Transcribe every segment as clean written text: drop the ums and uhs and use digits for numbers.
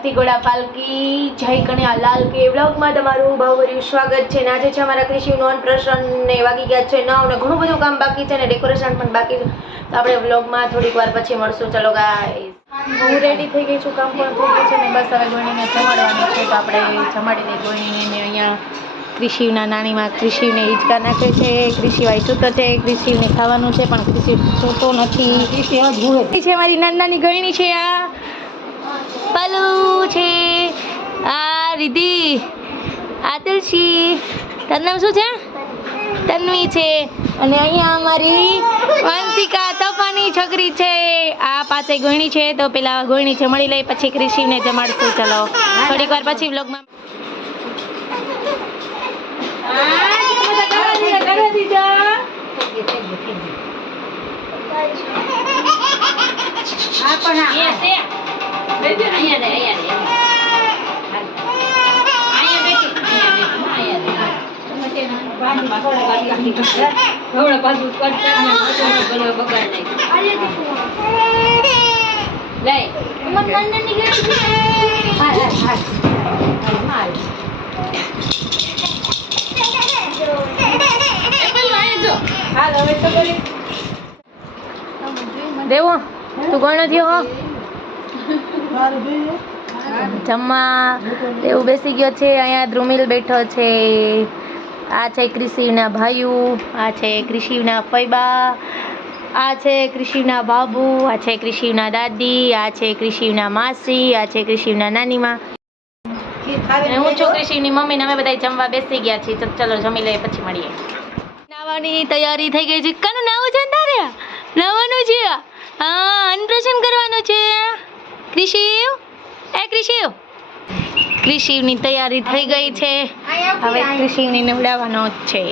હાથી ઘોડા પાલકી જય કન્યા લાલ કે વ્લોગમાં તમારું ભાવભર્યું સ્વાગત છે. ને આજે છે અમારા કૃષિનું અન્નપ્રાશન ને વાગી ગયા છે 9 ને ઘણું બધું કામ બાકી છે ને ડેકોરેશન પણ બાકી છે. તો આપણે વ્લોગમાં થોડીક વાર પછી મળશું. ચલો ગાઈસ, હું રેડી થઈ ગઈ છું, કામ પણ થઈ ગયું છે ને બસ હવે ગોણીને જમાડવાનું છે. તો આપણે જમાડી દઈએ ગોણીને. અહીંયા કૃષિના નાનીમાં કૃષિને હિંચકા નાખે છે. કૃષિવાળી સૂતો છે, કૃષિને ખાવાનું છે પણ કૃષિ સૂતો નથી. છે મારી નાની ગયણી છે, આ પલુ છે, આ રિધિ, આ તુલસી, તારું નામ શું છે? તન્વી છે. અને અહીંયા અમારી વંશિકા તોફાની છોકરી છે. આ પાસે ગોયણી છે. તો પેલા ગોયણી છે મળી લઈ પછી કૃષિને જમાડશું. ચલો થોડીક વાર પછી વ્લોગમાં. દેવો તું કોણ થયો જમવા? દેવું બેસી ગયો છે. અહીંયા ધ્રુમિલ બેઠો છે. આ છે કૃષિના ભાઈઓ, આ છે કૃષિના ફૈબા, આ છે કૃષિના બાબુ, આ છે કૃષિના દાદી, આ છે કૃષિના માસી, આ છે કૃષિના નાનીમાં. હું છું કૃષિની મમ્મી ને અમે બધા જમવા બેસી ગયા છીએ. ચલો જમી લઈએ પછી મળીએ. નાવાની તૈયારી થઈ ગઈ છે. કાનું નાવું છે તારે? નાવાનું છે. હા, અન્નપ્રાશન કરવાનું છે. કૃષિ એ કૃષિની તૈયારી થઈ ગઈ છે. હવે કૃષિને નવડાવવાનો છે.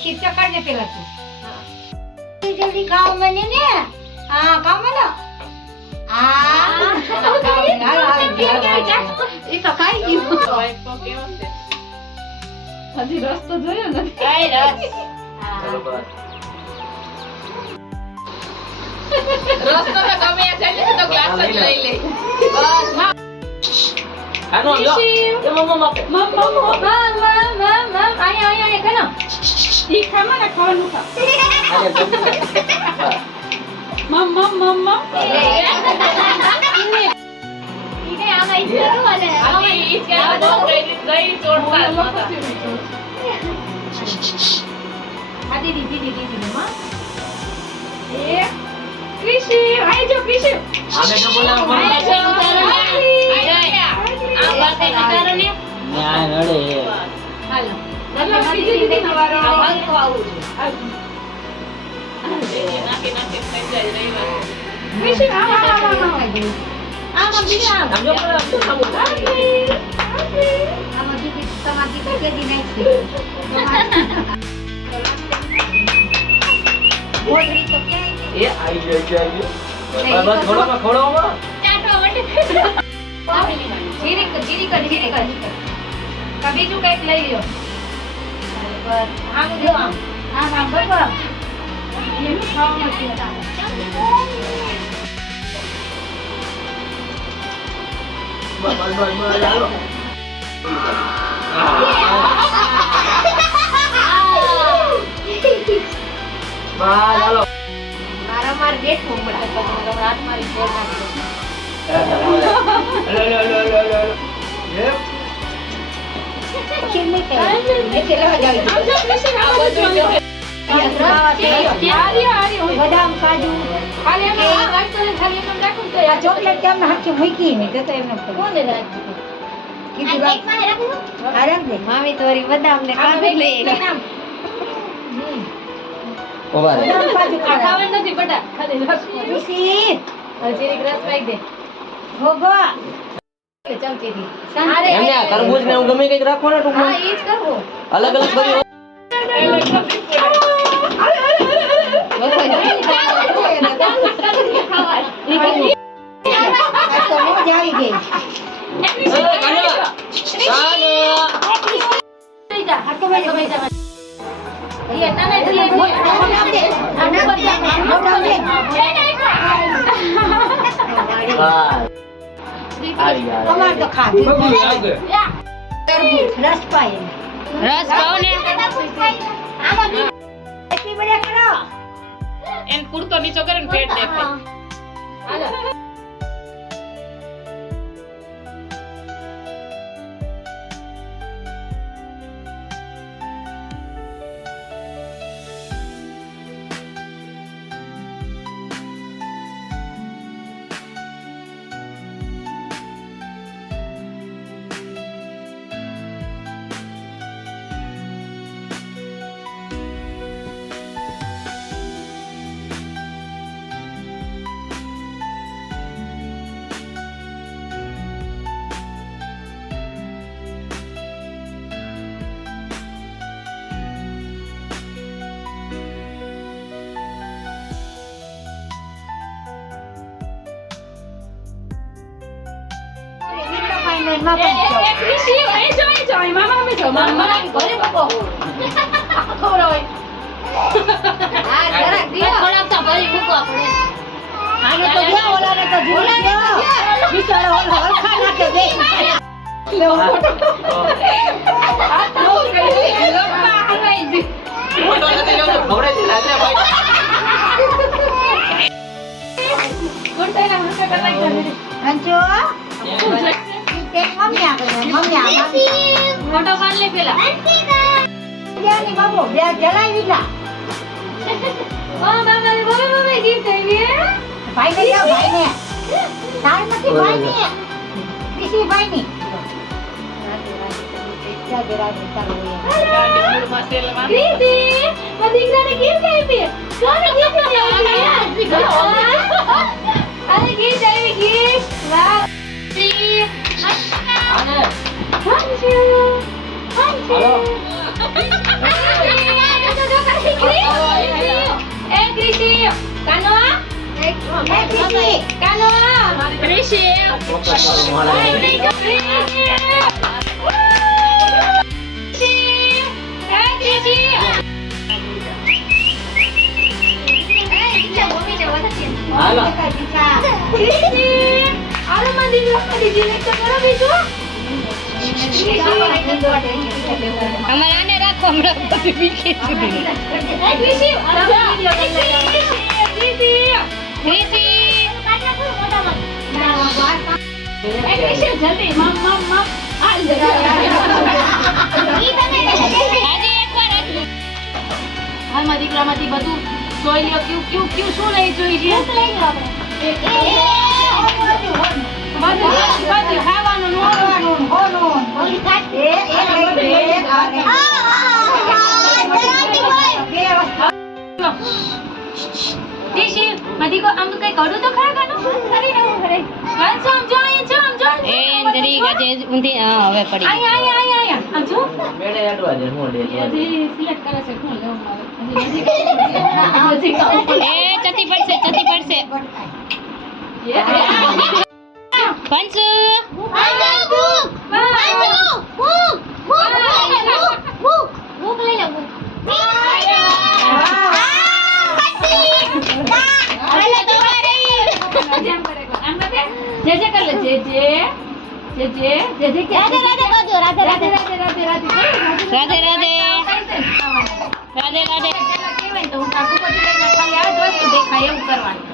ખીચા કાઢને પેલા તું. જલ્દી ખાવ મને ને. હા ખાવ મને. એ તો ખાઈ ગયું. હજી રસ તો જોયો નથી. કઈ રસ? રસ તો ગમે છે તો ગ્લાસ જ લઈ લે. બસ આનો લો. મમ્મા આયા કેનો? ઈ ખામાં ને ખાવાનું ખા. મમ્મા ઈને આમાં ઈચરું અને આમાં ઈચરું તો ગઈ ચોડતા આ દીદી મમ્મા એ કૃષિ આઈ જો કૃષિ આને તો બોલાવો આ બાતે નકારો ને આ નડે હાલો દલા બીજી દીદી નવારો આ વાંકો આવું છે નાકે થઈ જાય રવિવાર કૃષિ આમાં બીજા સમજો પર આમાં દીદી તમારી તો કેદી નાખી બોડી તો ક્યાં એ આઈ ગયો બસ ખોડોમાં ચાટો વટે જીરી કર કા બીજું કઈક લઈ લ્યો આમ જો આમ બરાબર એમ ખાવાનું છે હાલો. બસ હાલો. મારા માર ગેટ મોકળા તો મને હાથ મારી ફોન નાખી બદામ કાજુ ચોકલેટ કેમ હાથી મૂકી નહીં તો એમને કોને મામી તોરી બદામ ને કાજુ લઈ નથી બટા ખાલી રસ હજી એક રસ પાઈ દે ચમચીથી એમને આ તરબૂચ ને એવું ગમે કંઈક રાખો ને ટૂંકમાં. ઈ જ કરવું અલગ અલગ બધી રસ પાય રસ પાવ ને એન કુર્તો નીચો કરે ને પેટ દેખાય ફોટો પાડ લે પેલા બાબુ બે જલાવી લા ઓ બાબા રે બાબા ગીત આવી ભાઈ ને જાઓ ભાઈ ને તાર નથી ભાઈ ને બીસી ભાઈ ની ક્રીતિ મદિકરાને ગીત આવી કોને ગીત આવી અરે ગીત આવી ગીત વાહ હાલો. હાલો. અમારે આને રાખો હમણાં બધી વીખી સુધી જલ્દી મમ મમ મમ હાલ હાલમાં દીકરામાંથી બધું જોઈ લ્યો ક્યુ ક્યુ ક્યુ શું લઈ જોઈ છે બધું ખાવાનું મધી કો આમ કઈ કડું તો ખરા કાનું કરી નાખું ખરે વાંચો આમ જો અહીંયા જો આમ જો એ અંદરી ગજે ઊંધી હવે પડી આયા આમ જો મેડે અડવા દે હું દે હજી સિલેક્ટ કરે છે કોણ લેવું આવે હજી એ ચતી પડશે પંચ જે જે કર લે જે જે કે રાધે રાધે કરજો, રાધે રાધે. રાધે રાધે રાધે રાધે રાધે. રાધે રાધે કહેવાય તો હું કાકુ પછી ખાલી આ જ વસ્તુ દેખાય એવું કરવાનું